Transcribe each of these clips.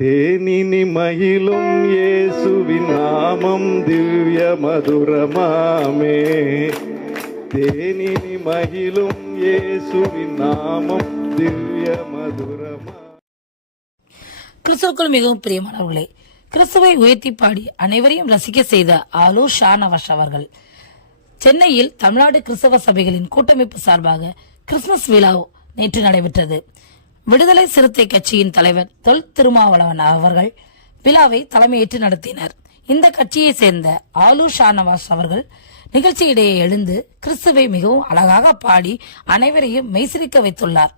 தேனினி மகிழும் இயேசுவின் நாமம் திவ்ய மதுரமாமே. தேனினி மகிழும் இயேசுவின் நாமம் திவ்ய மதுரமா. கிறிஸ்துவுக்குள் மிகவும் பிரியமானவர்களே, கிறிஸ்துவை உயர்த்தி பாடி அனைவரையும் ரசிக்க செய்த ஆலூர் ஷா நவாஸ் அவர்கள் சென்னையில் தமிழ்நாடு கிறிஸ்தவ சபைகளின் கூட்டமைப்பு சார்பாக கிறிஸ்துமஸ் விழா நேற்று நடைபெற்றது. விடுதலை சிறுத்தை கட்சியின் தலைவர் தொல் திருமாவளவன் அவர்கள் விழாவை தலைமையேற்று நடத்தினர். இந்த கட்சியை சேர்ந்த ஆலூர் ஷா நவாஸ் அவர்கள் நிகழ்ச்சியிடையே எழுந்து கிறிஸ்துவை மிகவும் அழகாக பாடி அனைவரையும் மெய்சிரிக்க வைத்துள்ளார்.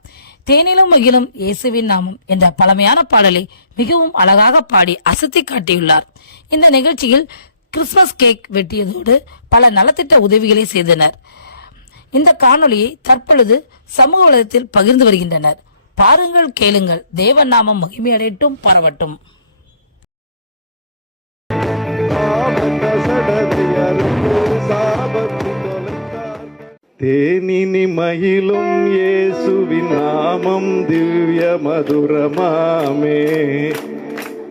தேனிலும் மகிழும் இயேசுவின் நாமம் என்ற பழமையான பாடலை மிகவும் அழகாக பாடி அசத்தி காட்டியுள்ளார். இந்த நிகழ்ச்சியில் கிறிஸ்துமஸ் கேக் வெட்டியதோடு பல நலத்திட்ட உதவிகளை செய்தனர். இந்த காணொலியை தற்பொழுது சமூக வலைதளத்தில் பகிர்ந்து வருகின்றனர். பாருங்கள், கேளுங்கள். தேவ நாமம் மகிமையடையட்டும், பரவட்டும். தேனினி மகிழும் இயேசுவின் நாமம் திவ்ய மதுரமாமே.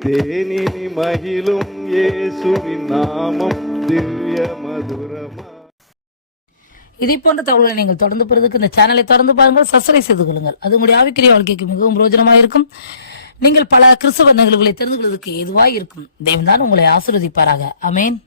தேனினி மகிழும் இயேசுவின் நாமம் திவ்ய மதுரமா. இதை போன்ற தகவல்களை நீங்கள் தொடர்ந்து பெறுவதற்கு இந்த சேனலை தொடர்ந்து பாருங்கள், சப்ஸ்கிரைப் செய்து கொள்ளுங்கள். அது உங்களுடைய ஆவிக்குரிய வாழ்க்கைக்கு மிகவும் பிரயோஜனமாக இருக்கும். நீங்கள் பல கிறிஸ்தவ நிகழ்வுகளை தெரிந்து கொள்வதற்கு ஏதுவாக இருக்கும். தேவன் தான் உங்களை ஆசீர்வதிப்பாராக. ஆமென்.